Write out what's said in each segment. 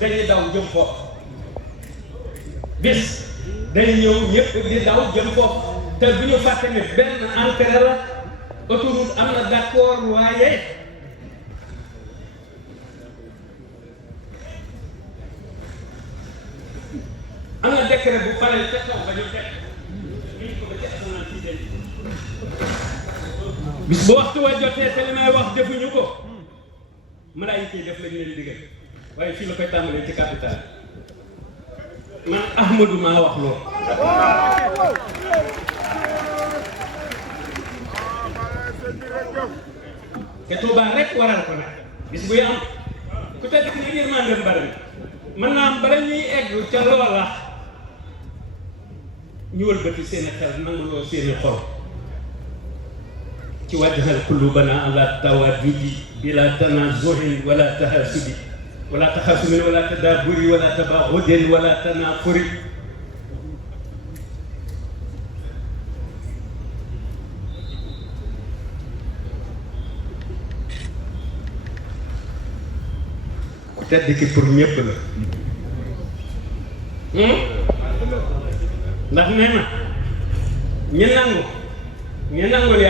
dañuy daw jëm foofu bis dañuy ñëw ñëpp di daw jëm foofu te bu ñu fàtte ne benn entrée la autoroute am na d'accord waaye am na décret bu paree ca kaw ba ñu teg bis bu waxtu wa jotee te li may wax defuñu ko malaayika yi def lañ leen digal waaye fii la koy tàmbalee ci capital man Ahmadou maa wax loolu te Touba rek waral ko nag bis buy am ku tedd ki ne yërmande bari mën naa am bala ñuy egg ca loola ñu wëlbati seen xel nanguloo seeni xol ci wajjahal qulubana ala tawaddudi bila tanazuhin wala tahasudi wala taxasumin wala tadaburi wala tabaxudin wala tanafuri ku tedd ki pour ñëpp la ndax nee na ñi nangul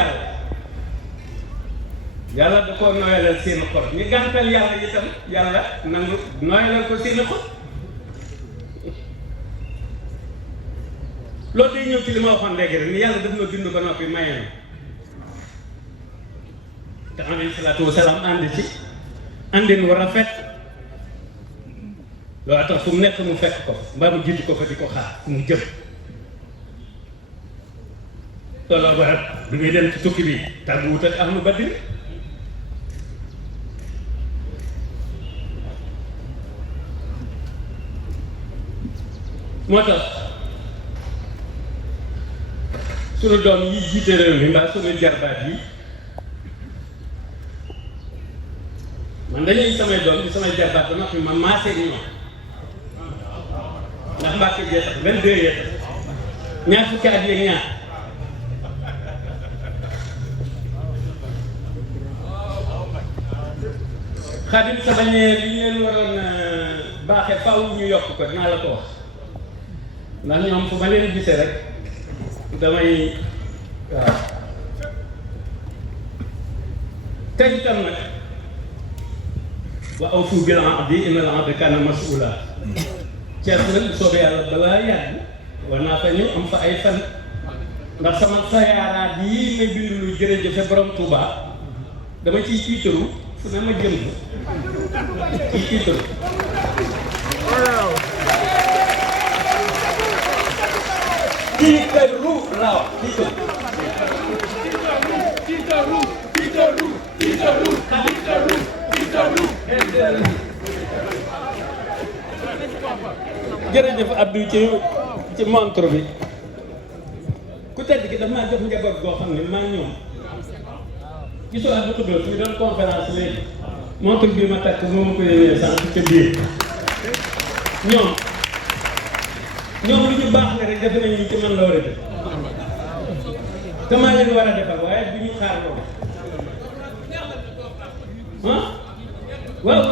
yàlla da koo nooyalal seen xol ñu gàntal yàlla itam yàlla nangu nooyalal ko seen xol loolu day ñëw ci li ma waxoon léegi rek ni yàlla daf ma bind ba noppi maye na te alayhi salaatu wasalaam ànd ci àndin wu rafet loolu tax fu mu nekk mu fekk ko mbaa mu jiitu ko fa di ko xaar fu mu jëm looloo waral bi muy dem ci tukki bi tàgguwut ak ahlu badri moo tax sunu doom yi jiite réew mi mbaa sunu jarbaat yi man dañuy samay doom di samay jarbaat ba noppi ma maasee ñoom ndax Mbàkke jee tax 22 yee tax ñaar fukki at yeeg ñaar Xaadim sa bañee li ñu leen waroon baaxee faw ñu yokk ko dinaa la ko wax ndax ñoom fu ma leen gisee rek damay waaw tey itam nag wa awfu bil ahdi inna al ahda kana mas'ula Cees nag bu soobee yàlla balaa yàgg war naa fa ñëw am fa ay fan ndax sama sayaaraat yii may bind lu jërëjëfe borom Touba dama ciy tiitaru fu ne ma jëm ciy tiitaru tiitaru laa wax tiitaru jërëjëf Abdou ci montre bi ku tedd ki daf maa jox njaboot goo xam ne maa ñoom gisoo ak bu tuddoo fi doon conférence léegi montre bi ma takk moo ma ko yénee sànq ca biir ñoom lu ñu baax ne rek defe nañu ci man la war a def te maa leen war a defal waaye du ñu xaar loolu ah waaw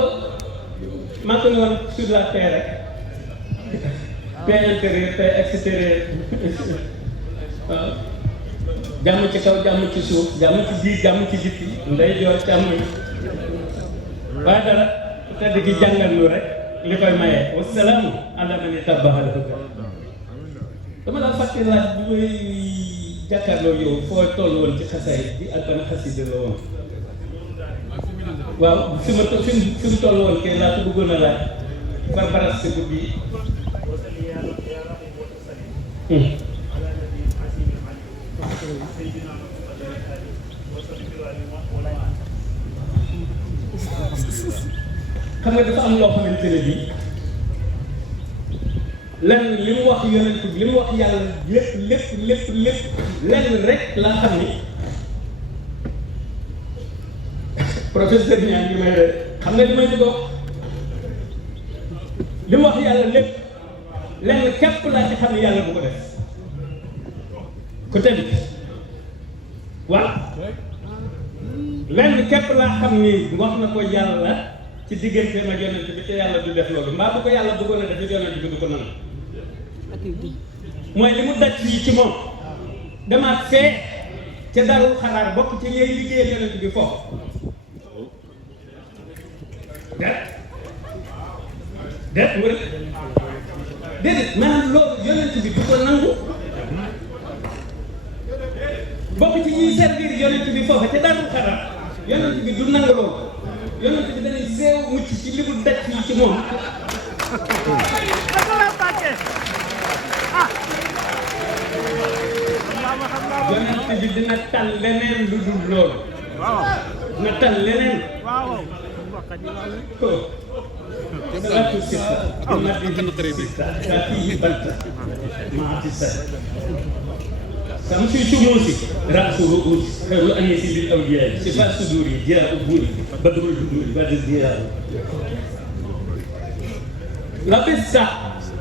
maa ko ne woon sur la terre rek paix intérieure paix extérieure waaw jàmm ci kaw jàmm ci suuf jàmm ci biir jàmm ci biti ndey joor càmmoñ waaye dara tedd gi jàngal lu rek li koy maye wasalaamu ala man ittaba'a al-huda dama la fàtte laaj bi may jàkkaarloo yow foo toll woon ci xasaay bi ak ban xasida la woon waaw fi mu toll woon kay laa ko bëggoon a laaj barbaras si guddi xam nga dafa am loo xamante ne bii lenn li mu wax yonent bi li mu wax yàlla lépp lenn rek laa xam ni professeur ñaan ngi may xam nga li may bëgg li mu wax yàlla lépp lenn képp laa ci xam ne yàlla bu ko def ku tedd waaw lenn képp laa xam ni wax na ko yàlla ci diggante ma yonent bi te yàlla du def loolu mbaa bu ko yàlla bëggoon a def yonent bi du ko nangu mooy li mu daj fii ci moom demaat fee ca Daarul Xaraar bokk ci ñooy liggéeyal yonent bi foofu déet mu rek déedéet maanaam loolu yonent bi du ko nangu bokk ci ñuy servir yonent bi foofu ca Daarul Xaraar yonent bi du nangu loolu yonent bi dañuy seew mucc ci li mu daj fii ci moom yonent bi dina tal leneen lu dul loolu na tal leneen salatu sita fihi balta maati sa samsi sumusi rasu ruusi xeru anisi lil awliyaa sifa suduri jaa uburi badrul buduri badi ziyaa labista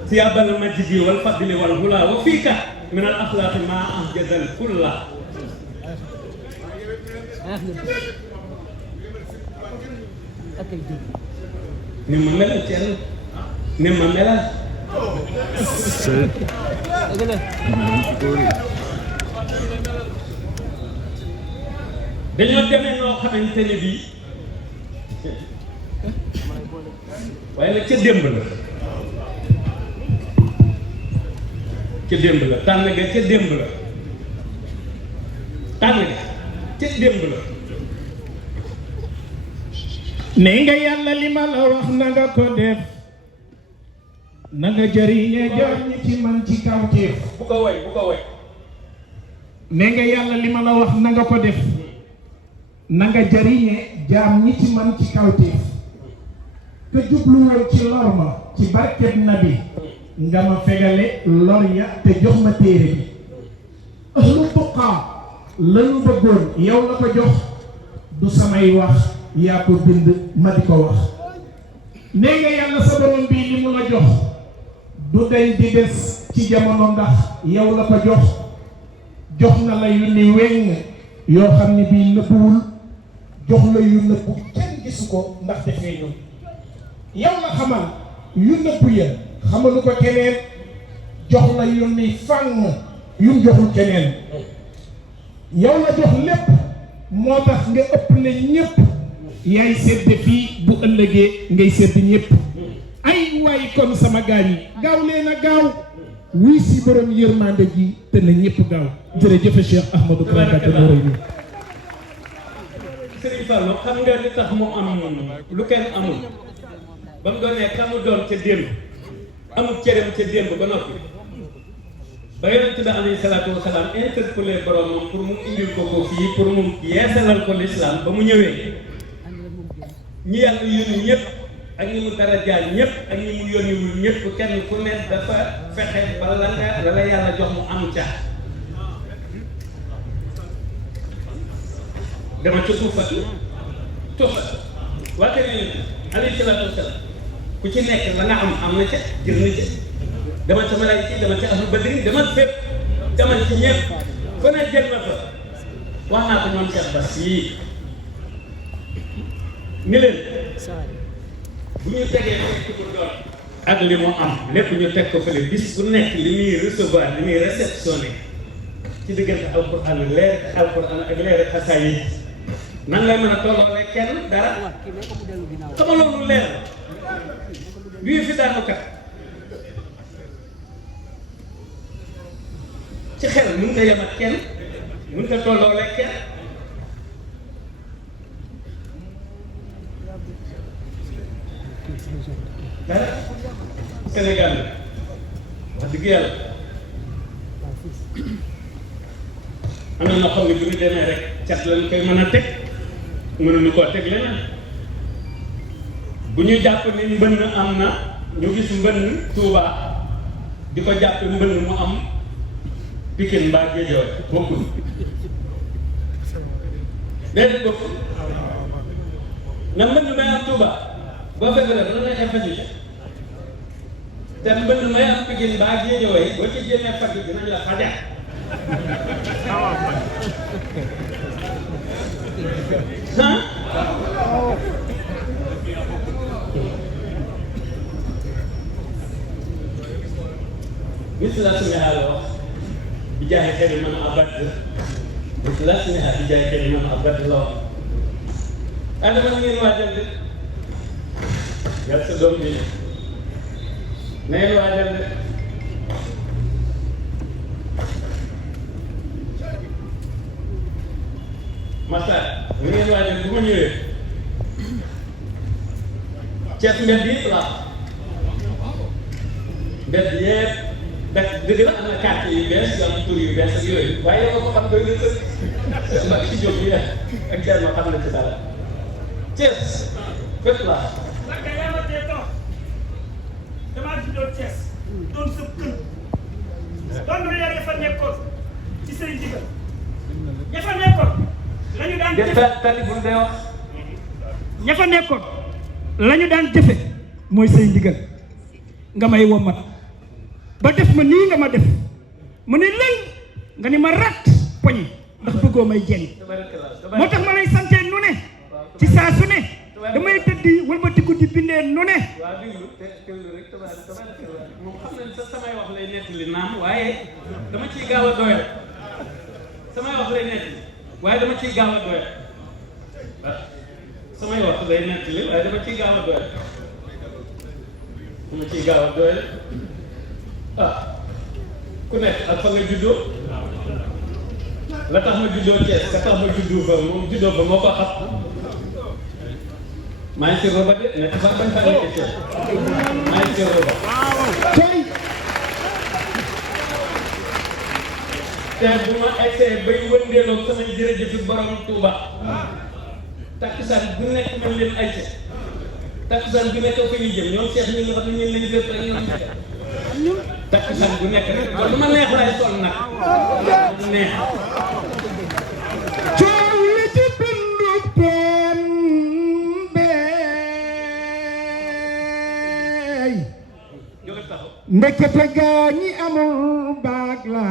ثياب المجد والفضل والهلا وفيك من الأخلاق ما أنجز الكل نما ملا تيال نما ملا dañoo demee noo xamante ne bii waaye nag ca démb la ca démb la tànn ga ca démb la tànn ga ca démb la ne nga yàlla li ma la wax na nga ko def na nga jëriñee jaam ñi ci man ci kawteef bu ko way bu ko way ne nga yàlla li ma la wax na nga ko def na nga jëriñee jaam ñi ci man ci kawteef te jublu woon ci lor ma ci barkeb nabi nga ma fegale lor ya te jox ma téere bi ahlu tuqaa lañu bëggoon yow la ko jox du samay wax yaa ko bind ma di ko wax nee nga yàlla sa borom bii li mu la jox du dañ di des ci jamono ndax yow la ko jox na la yu ni weng yoo xam ne bii nëbbuwul jox la yu nëbbu kenn gisu ko ndax defee ñun yow la xamal yu nëbbu ya xamalu ko keneen jox la yu ni fànn yu joxul keneen yow la jox lépp moo tax nga ëpp ne ñépp yaay sedd fii bu ëllëgee ngay sedd ñépp ay waay kon sama gaañ yi gaaw leen a gaaw wuy si borom yërmande ji te na ñépp gaaw jërëjëf Cheikh Ahmadou Kara Mbacké Noreyni Serigne Fallou xam nga li tax mu am lu kenn amul ba mu doonee ka mu doon ca démb amul cëram ca démb ba noppi ba yonent bi alayhi salaatu wa salaam interpellé boromam pour mu indil ko ko fii pour mu yeesalal ko l'islam ba mu ñëwee ñi yàlla yónni ñëpp ak ñi mu darajaal ñëpp ak ñi mu yónniwul ñëpp kenn ku ne dafa fexe ba la yàlla jox mu am ca dama ca tuufat waa kër yonent bi alayhi salaatu wa salaam ku ci nekk la nga am na ca jël na ca dama ca malaayika yi dama ca ahlu badri dama fépp dama ci ñëpp fu ne jël na fa wax naa ko ñoom Cheikh Bass yii ni leen bu ñu tegee fekk mu doon ak li mu am lépp ñu teg ko fële bis bu nekk li muy recevoir li muy réceptionné ci diggante alquran ak leer xasaay yi nan lay mën a tolloole kenn dara xama loolu leer bii fi daanu kat ci xel mën nga yem ak kenn mën nga tolloole kenn dara Sénégal wax dëgg yàlla am na ñoo xam ne bu ñu demee rek cat lañ koy mën a teg mënuñu koo teg leneen bu ñu jàpp ni mbënn am na ñu gis mbënn Touba di ko jàpp mbënn mu am Pikine mbaa Guédiawaye bokkul déedéet bokkul na mbënn may am Touba boo fekkee rek dana neexee faju te mbënn may am Pikine mbaa Guédiawaye boo ci génnee faju dinañ la faja مثل اسمها الوقت بجاه كلمة أبد مثل اسمها بجاه كلمة أبد الله أنا من مين واجد يرسلون لي نيل واجد masa ngeen waajal bu ma ñëwee Cees mbedd yëpp la mbedd yëpp dëgg la am na quartier yu bees yu am tur yu bees ak yooyu waaye yow ko xam doy na sëkk mbak si jóg yi ak Thierno xam na ci dara Cees fépp la naka yaa ma tee toog damaa juddoo Cees doon sa kër doon na yaa fa nekkoon ci say ndigal ña fa nekkoon lañu daan jëfe tali bu dee wax ña fa nekkoon lañu daan jëfe mooy say ndigal nga may womat ba def ma nii nga ma def mu ne lëng nga ni ma rat poñi ndax bëggoo may jeng moo tax ma lay sante nu ne ci saa su ne damay tëddi wëlbatiku di bindee nu ne waaw déglu déglu rek moom xam nañ sa samay wax lay nettali naam waaye dama ciy gaaw a doyal samay wax lay nettali waaye dama ciy gaaw a doyal samay wax lay nettali waaye dama ciy gaaw a doyal ku nekk ak fa nga juddoo la tax ma juddoo Thiès ka tax ma juddoo fa moom juddoo fa moo ko xam maa ngi si roba de nekk fa bañ fa nekk Thiès maa ngi si roba te bu ma essayé bay wëndeeloo samay jërëjëfi borom Touba takkusaan bu nekk man leen ay takkusaan bu nekk fa ñu jëm ñoom Cheikh ñu nga xam ne ñun lañu fépp rek ñoom takkusaan bu nekk rek lu ma neex laay sol nag neex coow li ci bindu teen beey jóge taxaw ndekete gaa ñi amul baag la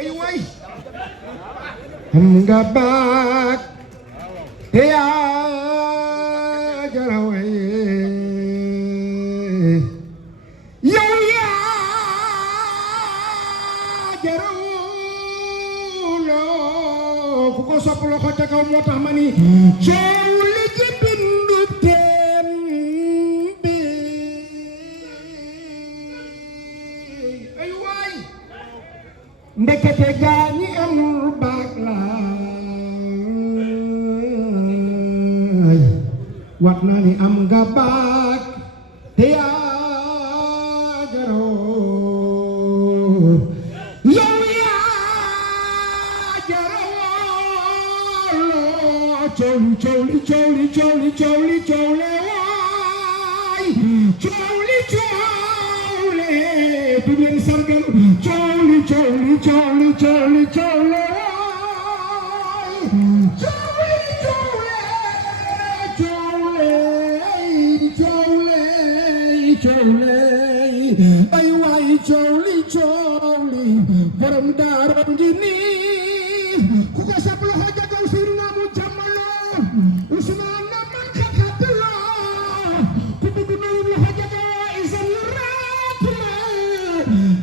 ay waay am nga baag te yaa jara way yow yaa jara wuloo ku ko sopp loxo ca kaw moo tax ma ni coow li ci bindu teen bi ay waay ndekete gaa ñi amul baag la wat naa ni am nga baag te yaa jaroo yow yaa jaroo cowli waay cowli du leen sargal cowli ay waay cowli borom daara ngi nii ku ko sab loxo jagaw si naamu jamono Usmaan na man xaxatula ku bëgg na loxo jagaw isan raatula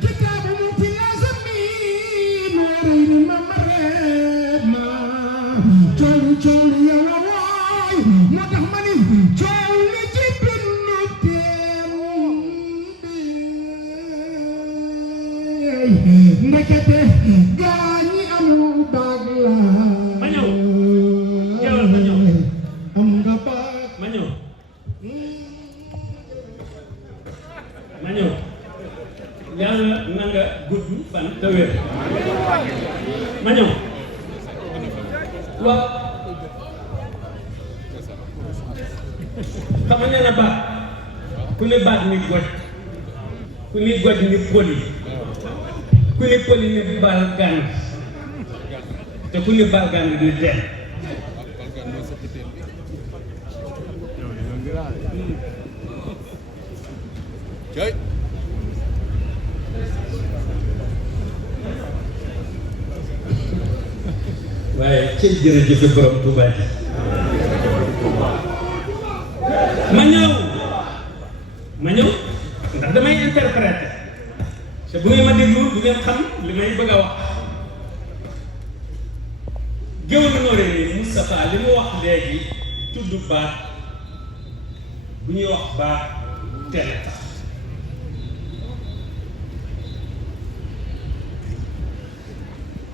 kitaabu mu fi lazamin warin ma mareet ma cowli yàlla waay moo tax ma ni cowli ci bindu teen ndekete gaa ñi amul baag la ma ñëw jawal ma ñëw am nga baag ma ñëw yàlla na nga gudd fan te wér ma ñëw waaw xam nga nee na baag ku ne baag ni goj ku ni goj ni poli ku ni poli ni baal gànn te ku ni baal gànn du teel waaye ci jërëjëf borom Touba ji ma du ngeen xam li may bëgg a wax géwël Noreyni Moustapha li mu wax léegi tudd baat bu ñuy wax baat tere tax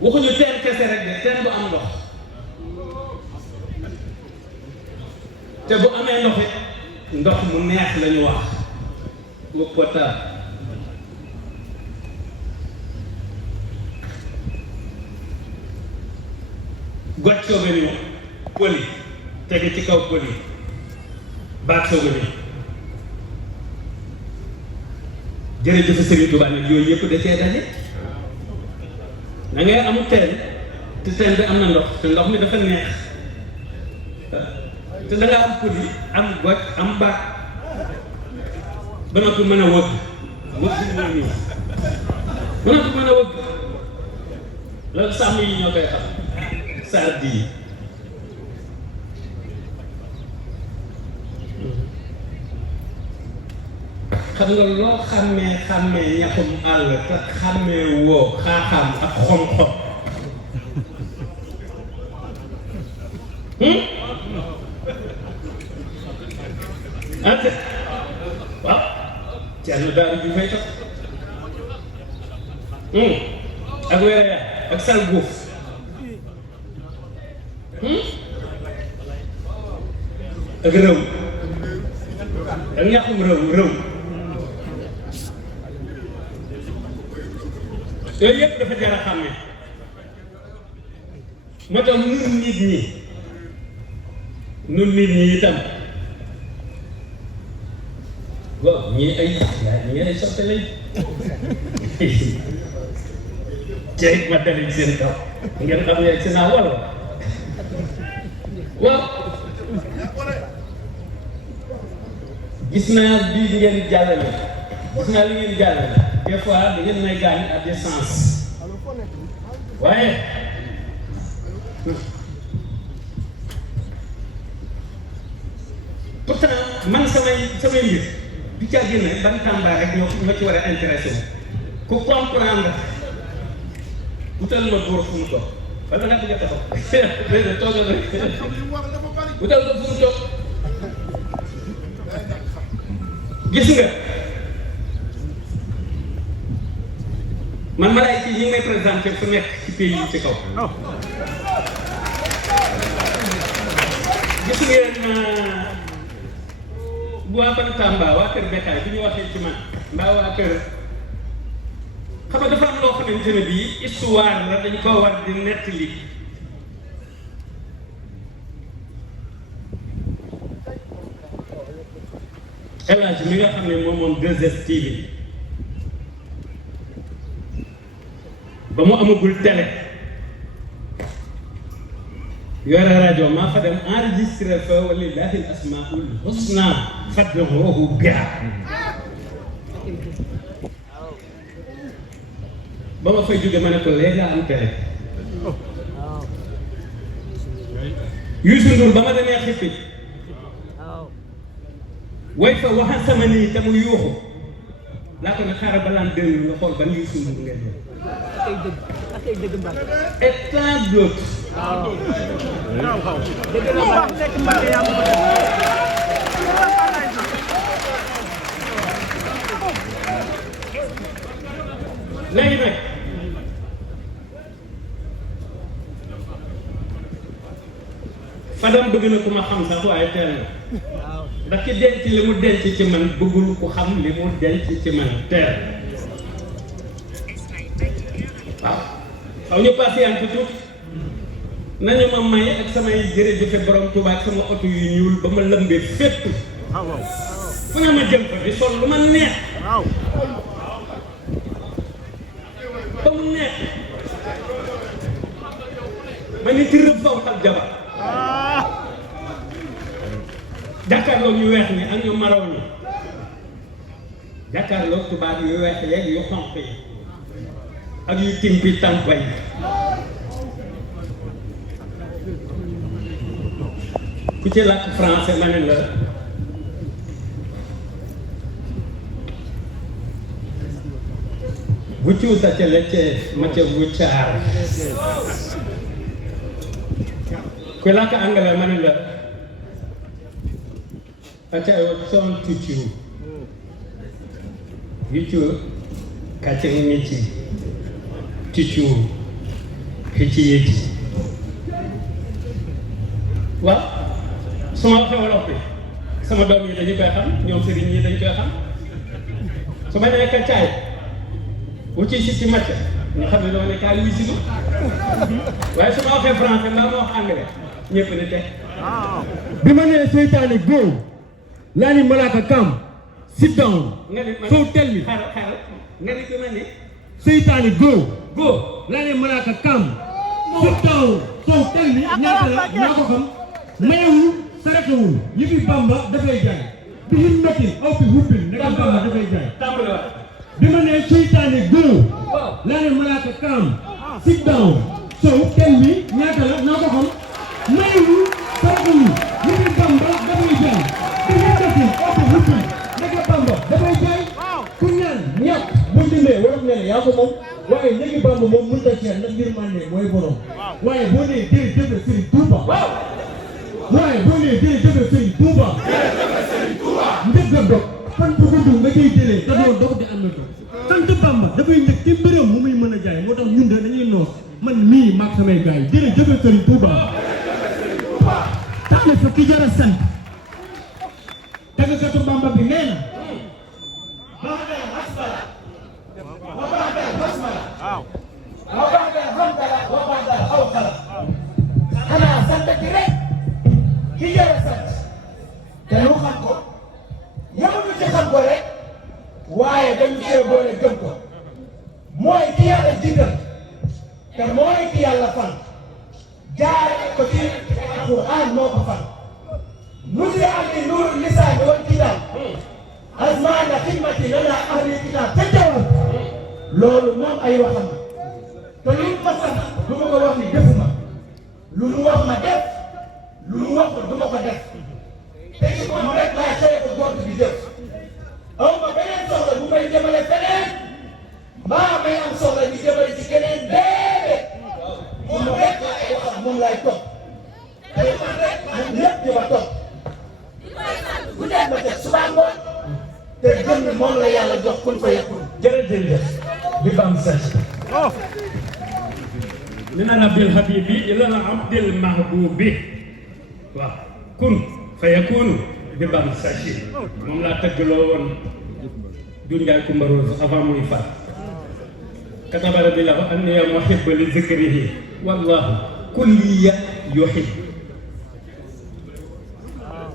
waxuñu teen kese rek de teen bu am ndox te bu amee ndox it ndox mu neex lañu wax lu potable goj sooga ñëw poli tege ci kaw poli baat sooga ñëw jërëjëf Serigne Touba nag yooyu yëpp da cee daje da ngay am teen te teen bi am na ndox te ndox mi dafa neex te da nga am poli am goj am baat ba noppi mën a wëgg moo ñëw ba noppi mën a wëgg loolu sàmm yi ñoo koy xam sardi yi xam nga loo xàmmee ñaxum àll te xàmmee woo xaaxaam ak xom-xom ante waaw Thierno Daara bi fay tax ak weeree ak sal guuf ak rëw ak ñaxum rëw yooyu yëpp dafa jar a xàmme moo tax nun nit ñi itam waaw ñii ay soppe lañ ceeb ma daliñ seen kaw ngeen xam ne si naa wala waaw gis naa bii ngeen jàllale gis naa li ngeen jàllale des fois da ngeen may gaañ à distance waaye pourtant man samay mbir du ca génne ban Tamba rek ñoo ci war a intéressé ku comprendre utal ma góor fu mu toog wala nga bëgg a taxaw déedéet toogal rek utal ma fu mu toog gis nga man malaay yi ñu ngi may présenté fu nekk ci pays yi ci kaw gis ngeen bu waa ban Tamba waa kër Bekkaay bi ñu waxee ci man mbaa waa kër xam nga dafa am loo xamante ne bii histoire la dañ koo war di nettali El Hadj mi nga xam ne moom 2STV ba mu amagul télé yore rajo maa fa dem enregistré fa walillahi al asmaul husna fad'uhu biha ba ma fay jóge ma ne ko léegi laa am télé Youssou Ndour ba ma demee xippi way fa waxa sama nii te mu yuuxu laa ko ne xaaral balaa déglu nga xool ban Youssou Ndour ngeen doon et tant d'autres léegi nag Fadam bëgg na ku ma xam sax waaye teel na ndax ci denc li mu denc ci man bëggul ku xam li mu denc ci man teel waaw xaw ñu patiente tuuti nañu ma may ak samay jërëjëfe borom Tuuba ak sama oto yu ñuul ba ma lëmbee fépp fu nga ma jëm fa di sol lu ma neex ba mu neex ma ni ci rëb faw xal jabar jàkkaarloo ñu weex ni ak ñu maraw ñi jàkkaarloo tubaab yu weex yeeg yu xonq yi ak yu timpi tàmpa yi ku ci làkk français ma ne la vucciutatele mace vucciare. Quella che angela manila acha son tuchu vucciu kacang mici tuchu hici waaw su ma waxee wolof bi sama doom yi dañu koy xam ñoom sëriñ yi dañu koy xam su ma nee kaccaay wu ci si macc ñu xam ne dama ne kaay wuy si ma waaye su ma waxee français mbaa ma wax anglais ñëpp ne teg bi ma nee seytaane go laa ni malaaka come sit down nga ni man so tell me xaaral nga ni ko ma ne seytaane go go laa ni malaaka come sit down so tell me ñaata la ñaa ko xam mayewul saretewul yi fi Bamba dafay jaay bi hin metin aw fi hubbin nekk Bamba dafay jaay tàmbali waat bi ma nee seytaane go waaw laa ni malaaka come sit down so tell me ñaata la naa ko xam mayewul saretewul yi fi Bamba dafay jaay bi hin metin aw fi hubbin nekk Bamba dafay jaay ku ñaan ñàkk bu dindee wolof nee na yaa ko moom waaye léegi Bamba moom mënut a seet ndax ngir mànne mooy borom waaye boo nee jërëjëf Serigne Touba waaye boo nee jërëjëf Serigne Touba njëkk a dog fan bu gudd nga koy jëlee te doo dog di am na dog sant Bamba dafay njëkk ci mbiram mu muy mën a jaay moo tax ñun de dañuy noos man mii maag samay gars yi jërëjëf Serigne Touba taale fa ki jara sant tàggkatu Bamba bi nee na xanaa sant ki rek ki jara sant te lu xam ko yemuñu ci xam ko rek waaye dañu see boole gëm ko mooy ki yàlla jiital te mooy ki yàlla fan jaare ko ci alquran moo ko fan nusi alli nuuru lisaani wal kitaab azmaana xidmati lana ahli kitaab te jawal loolu moom ay waxam te lu ma sant du ma ko wax ni defuma lu mu wax ma def lu mu wax du ma ko def te ci moom rek laa xëy ko góor bi def aw ma beneen soxla bu may jëmale feneen mbaa may am soxla di jëmale ci keneen déedéet moom rek laa ay waxam moom laay topp te man rek moom lépp di ma topp bu dee ma def suba ngoon te gëm ni moom la yàlla jox kun fa yekkul jërëjëf bi bam sach من نبي الحبيب إلى عبد المحبوب كن فيكون ببام ساشي moom laa tëggaloo woon Doudou Coumba Rose avant muy faat katabara bi la an ya muhibba li zikrihi wallahu kulliya yuhib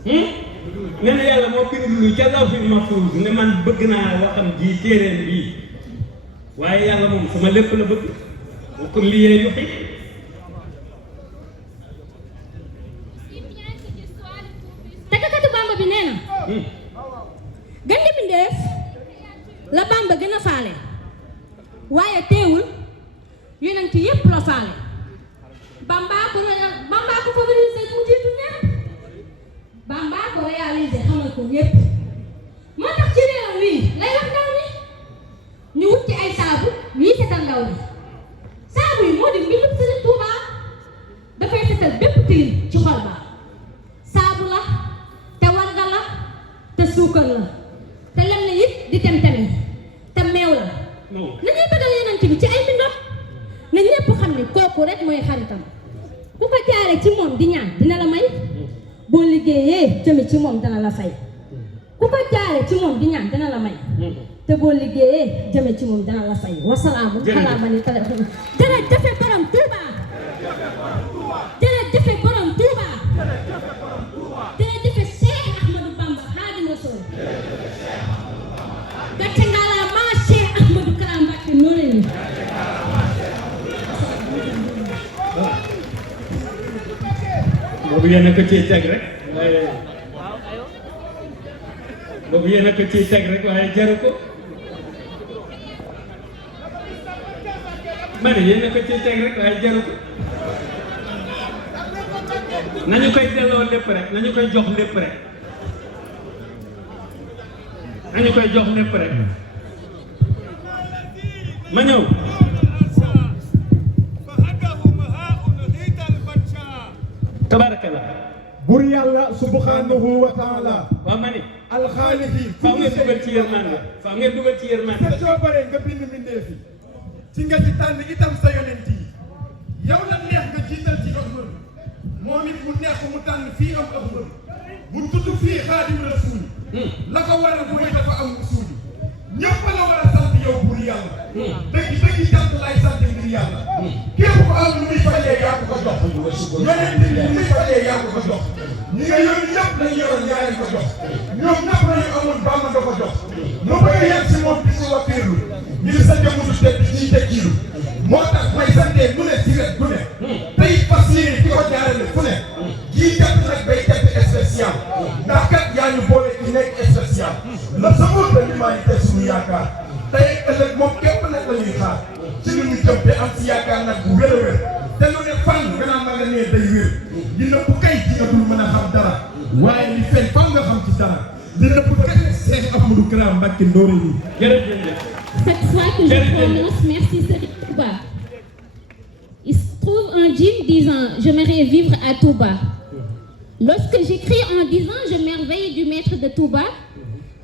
nee na yàlla moo bind lu ca lawhil mahfuuz ne man bëgg naa waxam ji téeréen bii waaye yàlla moom sama lépp la bëgg kulliya yuhib tàggkatu Bamba bi nee na gën di bindeef la Bamba gën a faale waaye teewul yonent yépp la faale Bamba ko favorisé mu jiitu ñépp Bamba ko réalisé xamal ko ñépp moo tax ci réew mi lay wax ndaw ni ñu wut ci ay saabu yuy setal ndaw ni saabu yi moo di mbindum Sëriñ Tuuba dafay setal bépp tilim ci xol ba saabu la te warga la te suukar la te lem na it di tem-temi te meew la nañuy bëggal yonent bi ci ay mbindam na ñépp xam ne kooku rek mooy xaritam ku ko jaare ci moom di ñaan dina la may boo liggéeyee jëme ci moom dana la fay ku ko jaare ci moom di ñaan dina la may te boo liggéeyee jëme ci moom dana la fay wasalaamu xalaa ma ni tele jërëjëf borom Tuuba jërëjëf borom Tuuba jërëjëf Cheikh Ahmadou Bamba Xaadimu Rasuul gàcce ngala ma Cheikh Ahmadou Kara Mbacké noonu ni boobu yéen a ko ciy teg rek waaye boobu yéen a ko ciy teg rek waaye jaru ko bari yéen a ko ciy teg rek waaye jaru ko nañu koy delloo lépp rek nañu koy jox lépp rek nañu koy jox lépp rek ma ñëw tabarakallah bur yàlla subhanahu wa taala waaw ma ni alxaalixi faaw ngeen dugal ci yërmande faaw ngeen dugal ci yërmande sa coobare nga bind mbindeef yi ci nga ci tànn itam sa yonent yi yow la neex nga jiital ci Ahmad moom it mu neex mu tànn fii am Ahmad mu tudd fii Xaadim Rasuul la ko waral mooy dafa am usuul ñëpp la war a sant yow bur yàlla dëgg sant lay sant ngir yàlla képp ko am lu muy fajee yaa ko jox yonent bi lu muy fajee yaa ko jox ñi nga yónni ñëpp lañ yoroon yaa leen ko jox ñoom ñëpp lañu amoon Bàmba nga ko jox mu bëgg yem si moom di si wakkiirlu ngir sa jëmutu tedd ciy tekkiilu moo tax may santee mu ne si wet bu ne tey fas yéene di ko jaarale fu ne kii jàpp nag bay jàpp spécial ndax kat yaa ñu boole ci nekk spécial la sabóor de l'humanité suñu yaakaar tey ëllëg moom képp nag la ñuy xaar ci lu ñu jëm te am si yaakaar nag bu wér a wér te lu ne fan gannaaw ma nga nee day wér li nëpp kay ci nga dul mën a xam dara waaye li feeñ fan nga xam ci dara li nëpp kay Cheikh Ahmadou Kara Mbacké Noreyni jërëjëf. Cette fois que je prononce merci Serigne Touba, il se trouve un djinn disant j'aimerais vivre à Touba. Lorsque j'écris en disant je m'émerveille du maître de Touba,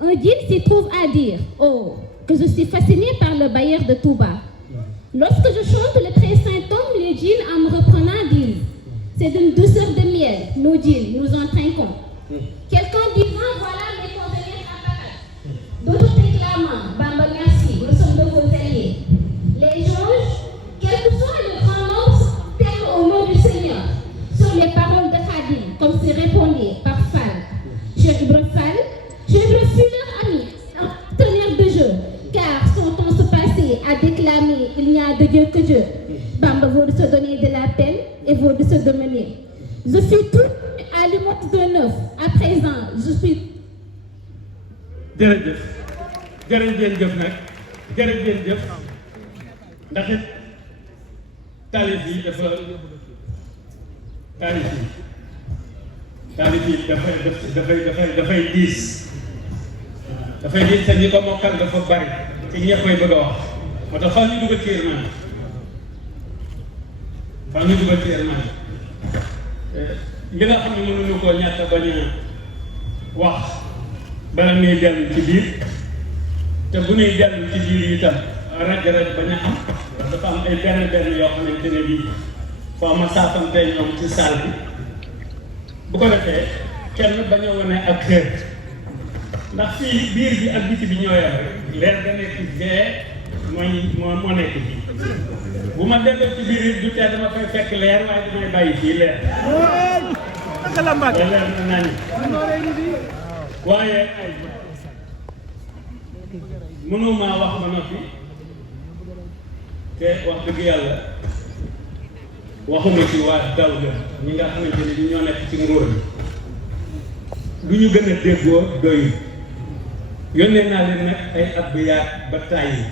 un djinn s'y trouve à dire oh que je suis fasciné par le bailleur de Touba. Lorsque je chante le très saint homme, les djinns en me reprenant disent c'est d'une douceur de miel, nos djinns nous en trinquons. Quelqu'un disant voilà mes condoléances à Paris. D'autres réclamant Bamba merci, nous sommes de vos alliés. Les anges, quel que soit le grand nombre, terme au nom du Seigneur. Sur les paroles de Khadim, comme c'est répondu par Fall. Cheikh Ibrahim Fall, Cheikh Ibrahim fut leur ami, un partenaire de jeu, car son temps se passait à déclamer il n'y a de Dieu que Dieu. Bamba vaut de se donner de la peine et vaut de se dominer. Je suis tout à l'image d'un œuf. À présent, je suis. jërëjëf jërëjëf nag jërëjëf ndax it taalif yi dafay diis te ñi ko mokkal dafa bari ci ñeex koy bëgg a wax moo tax faaw ñu dugal ci yërmande li nga xam ne mënuñu koo ñàkk a bañ a wax bala ñuy dellu ci biir te bu ñuy dellu ci biir itam raj-raj bañ a am ndax dafa am ay benn yoo xamante ne bii foo ma saafantee ñoom ci salle bi bu ko defee kenn bañ a wane ak xeer ndax fii biir bi ak biti bi ñoo yem rek leer da nekk fee moo nekk fii bu ma delloo ci biir it du tee dama fay fekk leer waaye damay bàyyi fii leer leer na nañu waaye mënuma wax ma noppi te wax dëgg yàlla waxuma ci waa dawla ñi nga xamante ne ñoo nekk ci nguur bi lu ñu gën a déggoo doyul yónnee naa leen nag ay abyaat ba tàyyi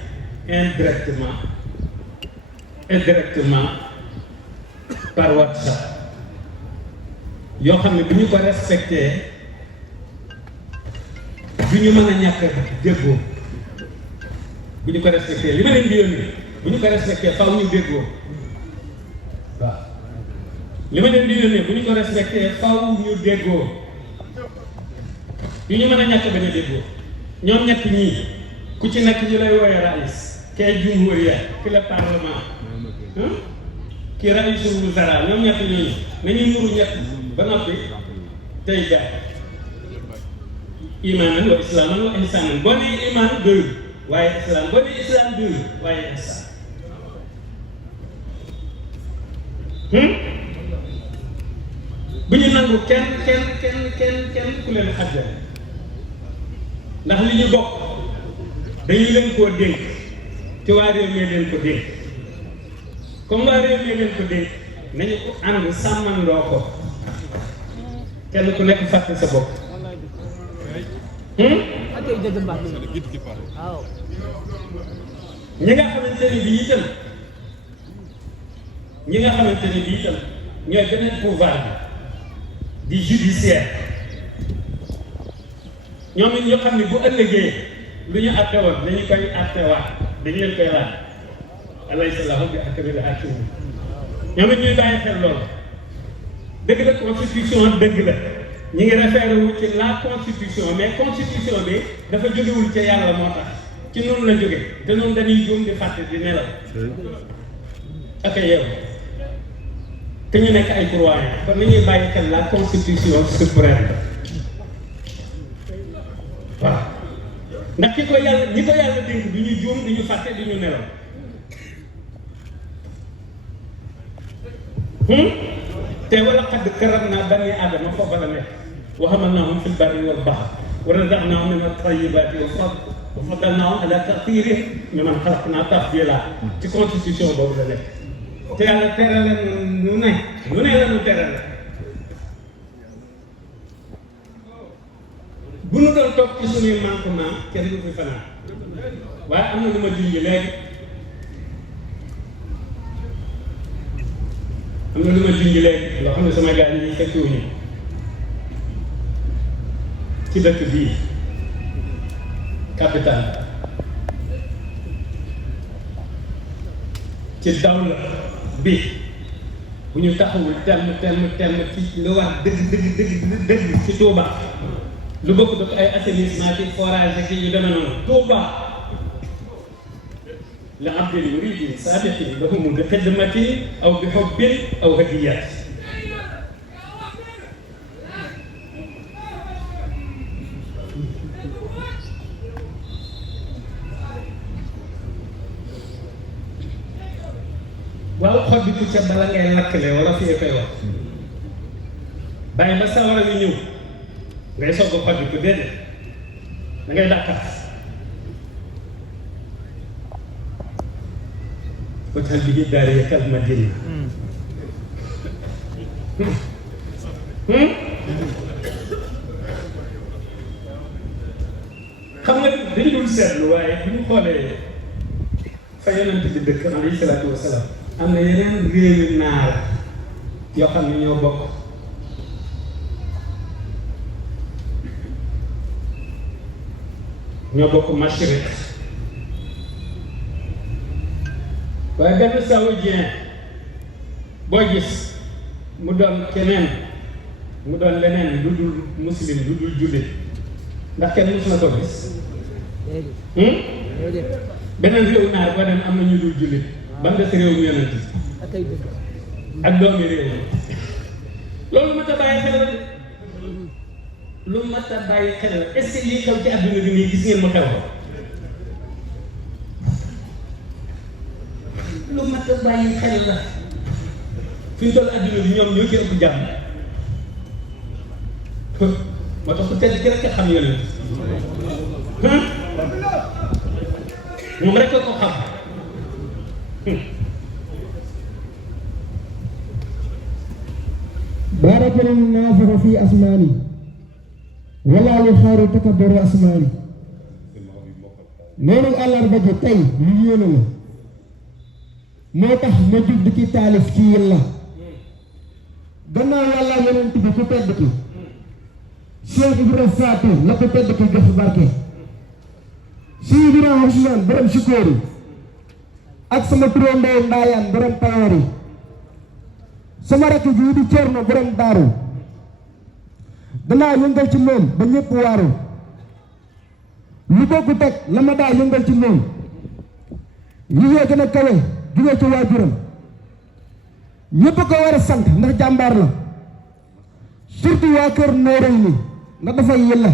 indirectement par WhatsApp yoo xam ne bu ñu ko respecté du ñu mën a ñàkk déggoo bu ñu ko respecté li ma leen di yónnee bu ñu ko respecté faw ñu déggoo waaw li ma leen di yónnee bu ñu ko respecté faw ñu déggoo yu ñu mën a ñàkk bañ a déggoo ñoom ñett ñii ku ci nekk ñu lay wooye rais kee jumhuriya ki la parlement kii raisul wuzara ñoom ñett ñooñu nañuy nuru ñett ba noppi tey jaay imaanan wa islaaman wa ihsaanan boo nee imaan doyul waaye islam boo nee islam doyul waaye ihsaan bu ñu nangu kenn ku leen xajjal ndax li ñu bokk dañu leen koo dénk te waa réew mi leen ko dénk comme waa réew mi leen ko dénk nañu ko ànd sàmmandoo ko kenn ku nekk fàtte sa bopp ñi nga xamante ne bii itam ñooy beneen pouvoir bi di judiciaire ñoom it ñoo xam ne bu ëllëgee lu ñu àtte woon dañu koy àttewaat dañu leen koy laaj alaysa llaahu bi ahkamil haakimiin ñoom it ñuy bàyyi xel loolu dëgg la constitution dëgg la ñu ngi référé wu ci la constitution mais constitution bi dafa jógewul ca yàlla moo tax ci noonu la jóge te noonu dañuy juum di fàtte di nelaw ak yow te ñu nekk ay croyants kon nañuy bàyyi xel la constitution suprême voilà ndax ñi ko yàlla dénk du ñu juum du ñu fàtte du ñu nelaw te wala qad karramnaa banii aadama foofa la nekk wa hamalnaahum fil barri wal bahri wa razaqnaahum mina at-tayyibaati wa faddalnaahum alaa kathiirin mimman xalaqnaa tafdiilaa ci constitution boobu la nekk te yàlla terale nu ne la nu terale bu nu doon toog ci suñuy manquement kenn du fi fanaan waaye am na lu ma junj léegi am na lu ma junj léegi loo xam ne sama gars yi fekkiwuñu ci dëkk bii capital ci dawla bi bu ñu taxawul temm ci lu wax dëgg ci Touba lu bokk daf ay assainissement ci forage ki yu demee noonu Touba la abdil muridin saadiqin lahum bi xidmatin aw bi xubbin aw hadiyat waaw xol bi ku ca bala ngay lakkale wala fi koy wax bàyyi ba sawara wi ñëw ngay soog a xol bi ku déedéet da ngay dàkkat wajal bi daari kal madina xam nga dañu dul seetlu waaye bu ñu xoolee fa yonent bi dëkk alayhi salaatu wa salaam am na yeneen réewi naar yoo xam ne ñoo bokk mashriq waaye benn saoudien boo gis mu doon keneen mu doon leneen lu dul muslim lu dul jullit ndax kenn mus na ko gis beneen réew naar boo dem am na ñu dul jullit ba mu des réew mi yonent ak doomi réew mi loolu mat a bàyyi xel la lu mat a bàyyi xel la est-ce que lii xew ci àdduna bi nii gis ngeen mu xew lu mat a bàyyi xel la fi ñu toll àdduna bi ñoom ñoo ci ëpp jàmm moo tax ku tedd ki rek xam yonent moom rek ko xam بارك النافع في أسماني ولا يخار تكبر أسماني نور الأربعة تاي مليون موتاخ ما جوب ديكي تالف كي يلا غنا يالا يونت بي كو تيد كي شيخ ابراهيم فاتو لا كو تيد كي جوف باركي شيخ ابراهيم عثمان برام شكوري ak sama turandoo ndaayaan borom Payoor yi sama rakk ji di Cerno borom Daaru danaa yëngal ci moom ba ñëpp waaru lu bokku teg la ma daa yëngal ci moom liggéey gën a kawe jugee ci waajuram ñëpp ko war a sant ndax jàmbaar la surtout waa kër Nooray ni ndax dafay yëlla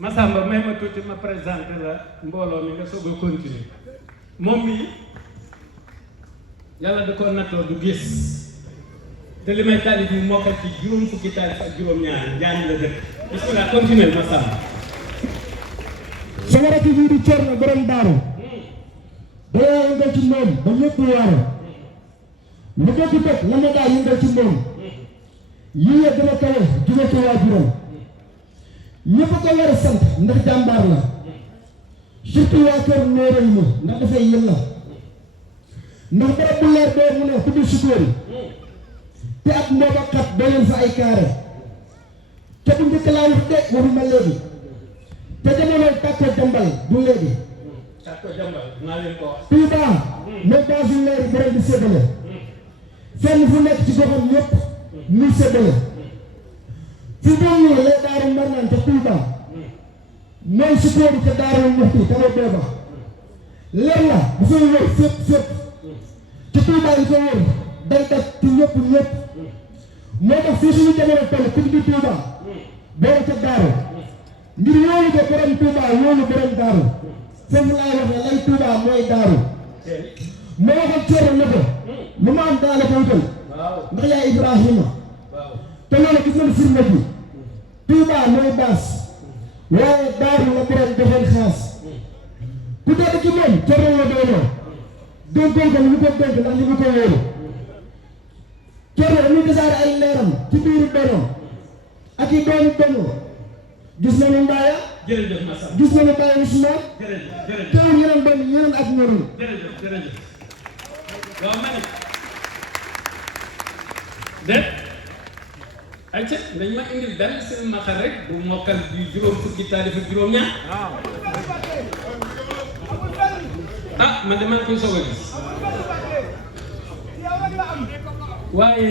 Massamba may ma tuuti ma présenté la mbooloo mi nga soog a continuer moom mi yàlla da ko nattoo du gis te li may taalif yi moo ko ci juróom fukki taalif ak juróom-ñaar njaañ la dëkk bismillah continuer Massamba sama rakk ji di Cerno borom Daaru danaa yëngal ci moom ba ñëpp waaru lu bokku teg la ma daa yëngal ci moom yii gën a kawe jugee ci waajuram ñëpp ko war a sant ndax jàmbaar la surtout waa kër Nooray ni ndax dafay yëlla ndax barab bu leer boo mu ne ku dul sukóori te ak mbooba xat doo leen fa ay kaare te bu njëkk laa wax de waxuma léegi te jamonoy tàkkee jambal du léegi Touba mooy baasu leer borom di séddale fenn fu nekk ci goxam yëpp muy séddale fi doon lay Daaru Marnaan ca Touba mooy sukóoru ca Daaru Muxti ca la booba leer la bu fay wër fépp fépp ca Touba yi ko wër day def ci ñëpp ñëpp moo tax fii suñu jamono toll ku di Touba booba ca Daaru ngir wóolu ko borom Touba wóolu borom Daaru foofu laay wax ne lay Touba mooy Daaru moo waxoon Thierno ne ko lu ma am daa la ko wutal ndax yaa Ibrahima te loolu gis nañu firnde bi Touba mooy baas waaye Daaru la borom defoon xaas ku dee ci moom Thierno la doonoo dénkoon ko li mu ko dénk ndax li mu ko wóolu Thierno dañuy desaare ay leeram ci biiru donoom ak i doomu donoo gis nañu Mbaaya jërëjëf Massa gis nañu Baye Ousmane jërëjëf teewul yeneen doon yeneen ak ñorul jërëjëf waaw ma ne déet ayca dañ ma indil benn seen maxar rek bu mokkal bi juróom fukki taalif ak juróom ñaar ah man de maa ngi koy soog a gis waaye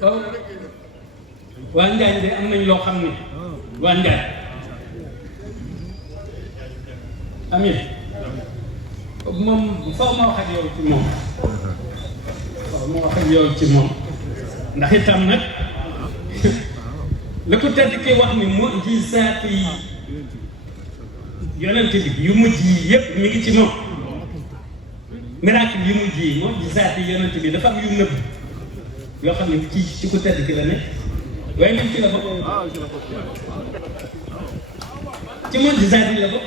waaw waa Njaañ de am nañ loo xam ne waa Njaañ amin moom faw ma wax ak yow ci moom faw ma wax ak yow ci moom ndax itam nag la ko tedd ki wax ni mu'jizaat yi yonent bi yu mujj yi yëpp mi ngi ci moom miracle yu mujj yi mu'jizaat yi yonent bi dafa am yu nëbb yoo xam ne ci ku tedd ki la nekk waaye lim ci la bokk ci mu'jizaat yi la bokk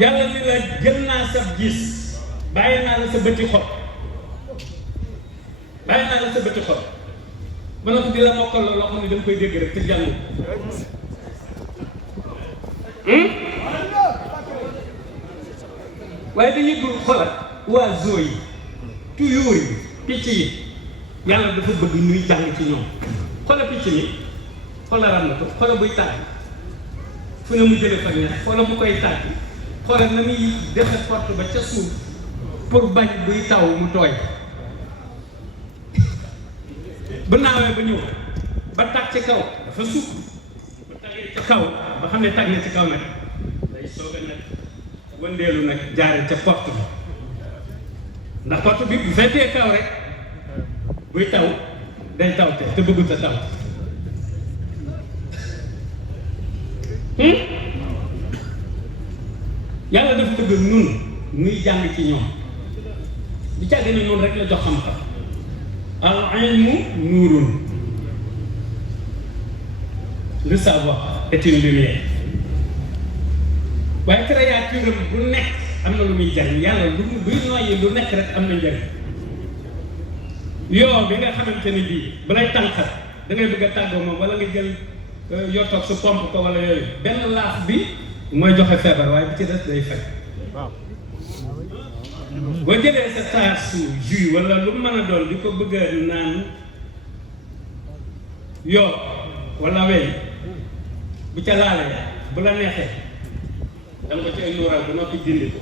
yàlla ni la jël naa sa gis bàyyi naa la sa bëti xol bàyyi naa la sa bëti xol ba noppi di la mokkal loo xam ne da nga koy dégg rek te jàng waaye dañuy dul xoolal oiseaux yi tuyóor yi picc yi yàlla dafa bëgg ñuy jàng ci ñoom xoolal picc mi xoolal ram na ko xoolal buy tàgg fu ne mu jële fa ñaar xoolal bu koy tàgg xoolal na muy defe porte ba ca suuf pour bañ buy taw mu tooy bu naawee ba ñëw ba tag ci kaw dafa suuf bu tagee ci kaw ba xam ne tag na ci kaw nag day soog a nag wëndeelu nag jaare ca porte bi ndax porte bi bu fekkee kaw rek buy taw day taw te bëggut a taw yàlla dafa bëgg nun muy jàng ci ñoom di càgg ne noonu rek la jox xam-xam al ilmu nuurun le savoir est une lumière waaye créature bu nekk am na lu muy jariñ yàlla lu buy noyyi lu nekk rek am na njariñ yoo bi nga xamante ni bii bu lay tànqat da ngay bëgg a tàggoo moom wala nga jël yoo toog su pompe ko wala yooyu benn laaf bi mooy joxe feebar waaye bi ci des day fekk boo jëlee sa taasu jus wala lu mën a doon di ko bëgg a naan yoo wala wey bu ca laalee bu la neexee da nga ko cay nuural ba noppi dindi ko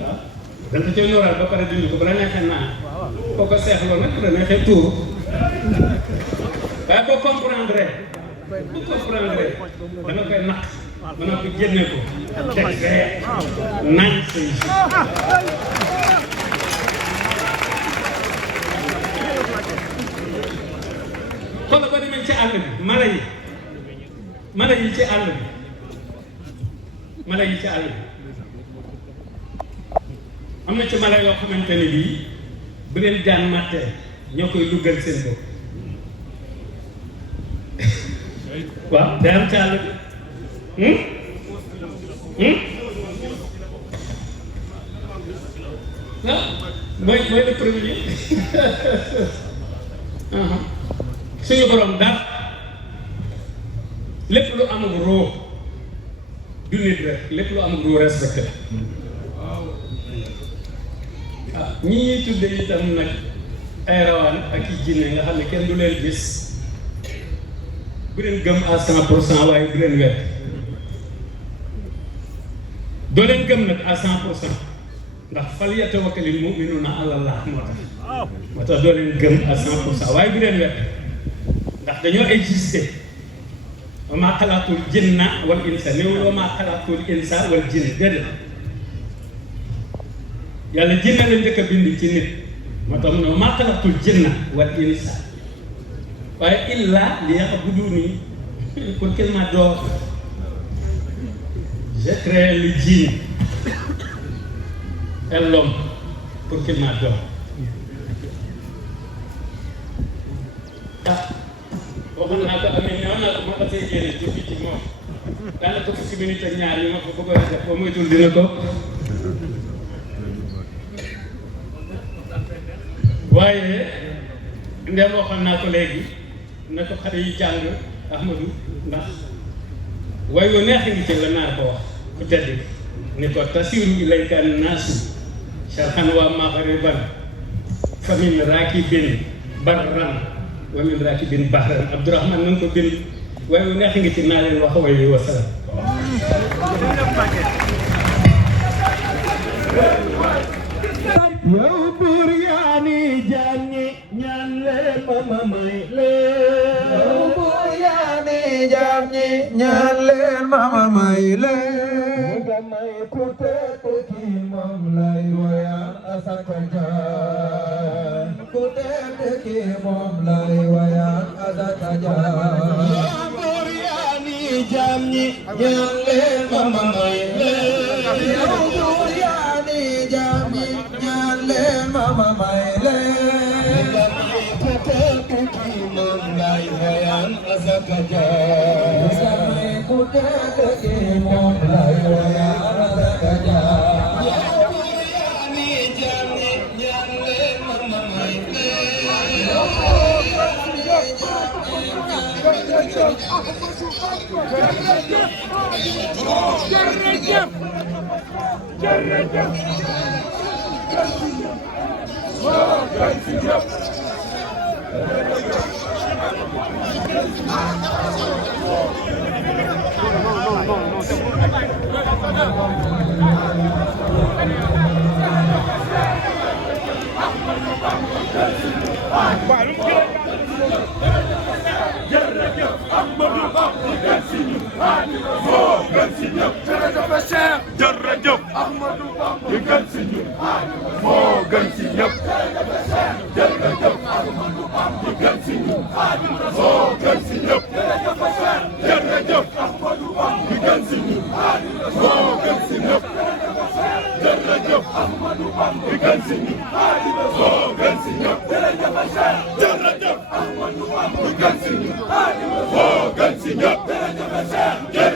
waaw da nga ko cay nuural ba pare dindi ko bu la neexee naan boo ko seexloo nag bu la neexee tuuru waaye boo comprendre da nga koy naq ba noppi génne ko teg fee naan say jus xoolal ba demee ci àll bi mala yi ci àll bi am na ci mala yoo xamante ne bii bu leen jaan màttee ñoo koy duggal seen bopp waaw day am ci àll bi ah mooy le premier suñu borom daal lépp lu amul roo du nit rek lépp lu amul roo respecté ah ñi ñuy tudde itam nag ay rawaan ak i jinne nga xam ne kenn du leen gis bu leen gëm à 100% waaye bu leen wet doo leen gëm nag à 100% ndax fal yatawakkalil mu'minuuna ala Allah moo tax doo leen gëm à 100% waaye bu leen wet ndax dañoo existé wa maa xalaqtul jinna wal insa néew wa maa xalaqtul insa wal jinn déedéet yàlla jinna la njëkk a bind ci nit moo tax mu ne wa maa xalaqtul jinna wal insa waaye illa liya'buduni pour qu'il m'adore. J'ai créé le djinn et l'homme pour qu'il m'adore. Ah waxoon naa ko amee ñëw naa ko ma ko see génne ci fii ci moom daanaka fukki minute ak ñaar yi ma ko bëggoon a def ba moytul dina ko waaye ndem waxoon naa ko léegi na ko xale yi jàng Ahmadou ndax way wu neex ngi ci la naar ko wax ku tedd ni ko tasiru ilayka naasu sharhan wa maghriban fa min raakibin barran wa min raakibin bahran Abdourahman na nga ko bind way wu neex ngi ci naa leen wax way wa salaam yow buur yaa ni jaam ñi ñaan leen ma may leen yow buur yaa ni jaam ñi ñaan leen ma may leen nga may ku tedd ki moom lay woyaan asaka jaan ku tedd ki moom lay woyaan asaka jaan yow buur yaa ni jaam ñi ñaan leen ma may leen yow buur yaa ni jaam ñi mama may leen nga may ku tedd ki moom lay woyaan asaka jaan nga may ku tedd ki moom lay woyaan asaka jaan yow buur yaa ni jaam ñi ñaan leen mama may leen yow buur yaa ni jaam ñi jërëjëf Ahmadou Bamba di gën si ñun moo gën si ñëpp jërëjëf Ahmadou Bamba di gën si ñun moo gën si ñëpp jërëjëf Ahmadou Bamba di gën si ñun moo gën si ñëpp jërëjëf Ahmadou Bamba di gën si ñun moo gën si ñëpp jërëjëf Ahmadou Bamba di gën si ñun moo gën si ñëpp jërëjëf Ahmadou Bamba di gën si ñun moo gën si ñëpp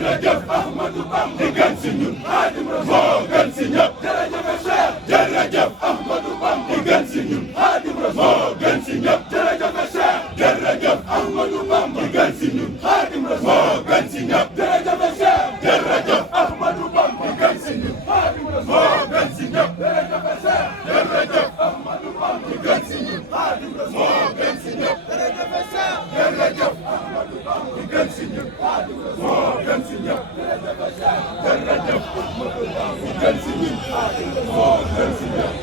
jërëjëf Ahmadou Bamba di gën si ñun moo gën si ñëpp jërëjëf Ahmadou Bamba di gën si ñun moo gën si ñëpp jërëjëf Ahmadou Bamba di gën si ñun moo gën si ñëpp jërëjëf Ahmadou Bamba di gën si ñun moo gën si ñëpp jërëjëf Ahmadou Bamba di gën si ñun moo gën si ñëpp jërëjëf Ahmadou Bamba di gën si ñun moo gën si ñëpp